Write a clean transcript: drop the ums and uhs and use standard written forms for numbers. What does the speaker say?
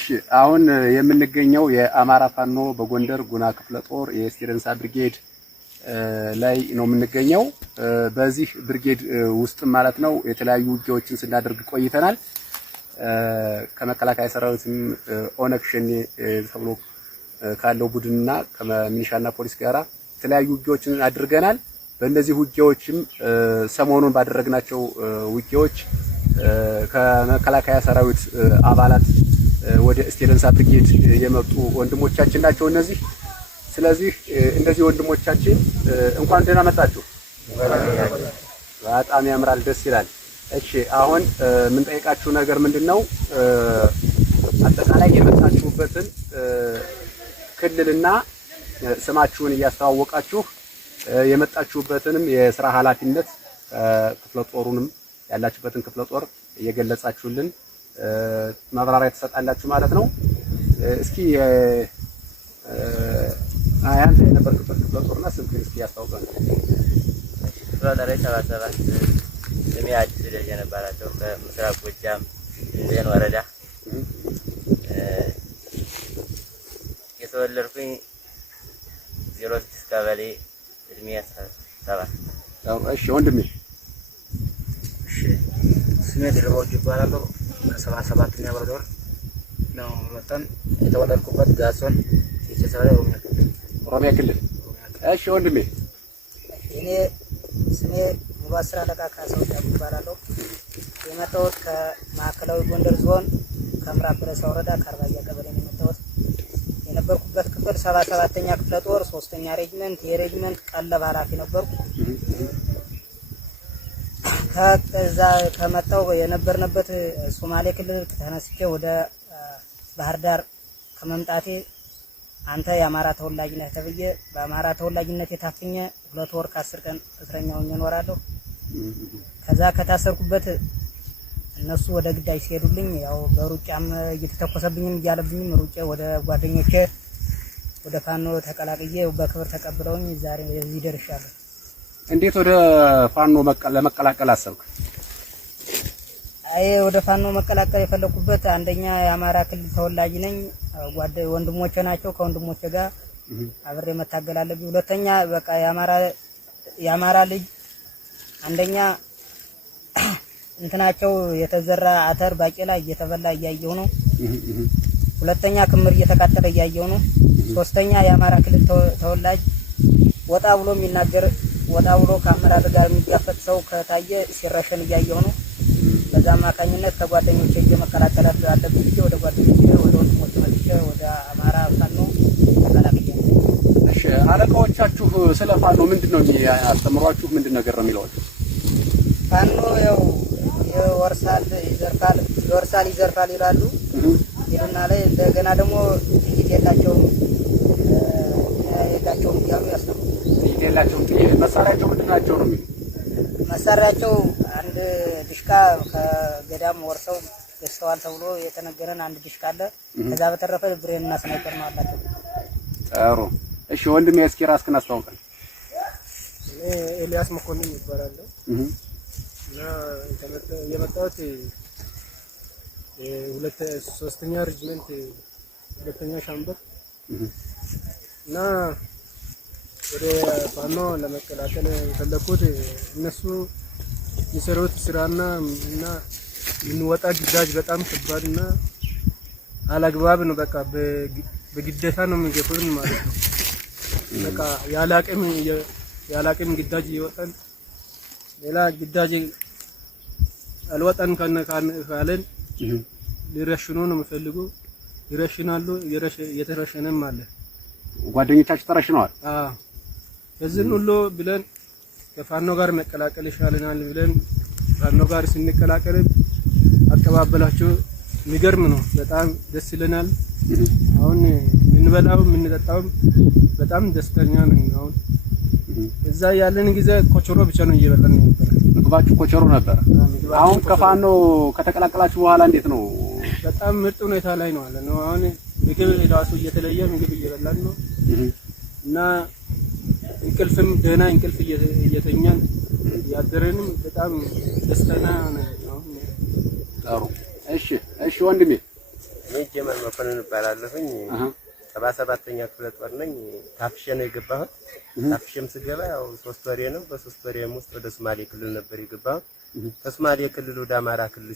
እሺ አሁን የምንገኘው የአማራ ፋኖ በጎንደር ጉና ክፍለ ጦር የስቴደንሳ ብርጌድ ላይ ነው የምንገኘው። በዚህ ብርጌድ ውስጥ ማለት ነው የተለያዩ ውጊያዎችን ስናደርግ ቆይተናል። ከመከላከያ ሰራዊትም ኦነግ ሸኔ ተብሎ ካለው ቡድንና ከሚሊሻና ፖሊስ ጋራ የተለያዩ ውጊያዎችን አድርገናል። በእነዚህ ውጊያዎችም ሰሞኑን ባደረግናቸው ውጊያዎች ከመከላከያ ሰራዊት አባላት ወደ ስቴደንሳ ብርጌድ የመጡ ወንድሞቻችን ናቸው እነዚህ። ስለዚህ እንደዚህ ወንድሞቻችን እንኳን ደህና መጣችሁ። በጣም ያምራል፣ ደስ ይላል። እሺ አሁን ምን ጠይቃችሁ ነገር ምንድነው አጠቃላይ የመጣችሁበትን ክልልና ስማችሁን እያስተዋወቃችሁ የመጣችሁበትንም የሥራ ኃላፊነት ክፍለ ጦሩንም ያላችሁበትን ክፍለ ጦር እየገለጻችሁልን ማብራሪያ ተሰጣላችሁ ማለት ነው። እስኪ አያንተ የነበርክበት ክፍለ ጦርና ስምክን እስኪ ያስታውቀን። ክፍለ ጦር 77 ስሜ አዲስ ደጀነ እባላለሁ። ከምስራቅ ጎጃም ዜን ወረዳ የተወለድኩኝ 06 ቀበሌ እድሜ 7። እሺ ወንድሜ። እሺ ስሜ ድርባው ይባላለሁ። ከ77ኛ ወረዳ ነው መጣን። የተወለድኩበት ጋሶን ሲቸሰራ ኦሮሚያ ክልል። እሺ ወንድሜ። እኔ ስሜ ሙባስራ ለቃ ካሳው ይባላለሁ። የመጣሁት ከማዕከላዊ ጎንደር ዞን ከምዕራብ በለሳ ወረዳ ከአርባያ ቀበሌ ነው የመጣሁት። የነበርኩበት ክፍል 77ኛ ክፍለ ጦር 3ኛ ሬጅመንት የሬጅመንት ቀለብ ኃላፊ ነበርኩ። ከዛ ከመጣው የነበርንበት ሶማሌ ክልል ተነስቼ ወደ ባህር ዳር ከመምጣቴ አንተ የአማራ ተወላጅ ነህ ተብዬ በአማራ ተወላጅነት የታፈኘ 2 ወር ከ10 ቀን እስረኛ ሆኜ እኖራለሁ። ከዛ ከታሰርኩበት እነሱ ወደ ግዳጅ ሲሄዱልኝ ያው በሩጫም እየተተኮሰብኝም እያለብኝም ሩጬ ወደ ጓደኞቼ ወደ ፋኖ ተቀላቅዬ በክብር ተቀብለውኝ ዛሬ እዚህ ደርሻለሁ። እንዴት ወደ ፋኖ ለመቀላቀል አሰብክ? አይ ወደ ፋኖ መቀላቀል የፈለኩበት አንደኛ የአማራ ክልል ተወላጅ ነኝ፣ ወንድሞቼ ናቸው፣ ከወንድሞቼ ጋር አብሬ መታገል አለብኝ። ሁለተኛ በቃ የአማራ ልጅ አንደኛ እንትናቸው የተዘራ አተር ባቄላ እየተበላ እያየሁ ነው። ሁለተኛ ክምር እየተቃጠለ እያየሁ ነው። ሶስተኛ የአማራ ክልል ተወላጅ ወጣ ብሎ የሚናገር ወጣ ብሎ ከአመራር ጋር የሚጋፈጥ ሰው ከታየ ሲረሸን እያየሁ ነው። በዛ አማካኝነት ከጓደኞቼ እየመቀላቀል አለብኝ ብዬ ወደ ጓደኞቼ ወደ ወንድሞቼ መጥቼ ወደ አማራ ፋኖ ተቀላቅያለሁ። እሺ አለቃዎቻችሁ ስለ ፋኖ ምንድነው ያስተምሯችሁ? ምንድን ነገር ነው የሚሏችሁ? ፋኖ ያው ይወርሳል ይዘርፋል ይላሉ ይሉና ላይ እንደገና ደግሞ ጥይት የላቸውም እያሉ ያስተምሩ። ጥይት የላቸውም። መሳሪያቸው ምንድን ናቸው ነው የሚሉት? መሳሪያቸው አንድ ድሽቃ ከገዳም ወርሰው ገዝተዋል ተብሎ የተነገረን አንድ ድሽቃ አለ። ከዛ በተረፈ ብሬንና ስናይፐር ነው አላቸው። ጥሩ። እሺ ወንድሜ እስኪ ራስህን አስተዋውቀን። ኤልያስ መኮንን ይባላል እና የመጣሁት 3ኛ ሬጅመንት 2ኛ ሻምበል እና ወደ ፋኖ ለመቀላቀል የፈለኩት እነሱ የሰሩት ስራና የምንወጣ ግዳጅ በጣም ከባድ እና አላግባብ ነው። በቃ በግዴታ ነው የሚገፉን ማለት ነው። በቃ ያላቅም ግዳጅ ይወጣል። ሌላ ግዳጅ አልወጣን ካለን ሊረሽኑ ነው የሚፈልጉ። ይረሽናሉ። የተረሸነም አለ። ጓደኞቻችሁ ተረሽነዋል? አዎ። ከዚህ ሁሉ ብለን ከፋኖ ጋር መቀላቀል ይሻለናል ብለን ፋኖ ጋር ስንቀላቀል አቀባበላቸው የሚገርም ነው። በጣም ደስ ይለናል። አሁን የምንበላው የምንጠጣው በጣም ደስተኛ ነን። አሁን እዛ ያለን ጊዜ ኮቾሮ ብቻ ነው እየበላን ነበር። ምግባችሁ ኮቾሮ ነበር። አሁን ከፋኖ ከተቀላቀላችሁ በኋላ እንዴት ነው? በጣም ምርጥ ሁኔታ ላይ ነው አለ ነው። አሁን ምግብ ራሱ እየተለየ ምግብ እየበላን ነው እና እንቅልፍም ደህና እንቅልፍ እየተኛን ያደረንም በጣም ደስተኛ ነን። ጥሩ። እሺ ወንድሜ እኔ ጀመል መኮንን እባላለሁኝ። 77ኛ ክፍለ ጦር ነኝ። ታፍሼ ነው የገባሁት። ታፍሼም ስገባ ያው 3 ወሬ ነው። በ3 ወሬም ውስጥ ወደ ሶማሌ ክልል ነበር የገባሁት። ከሶማሌ ክልል ወደ አማራ ክልል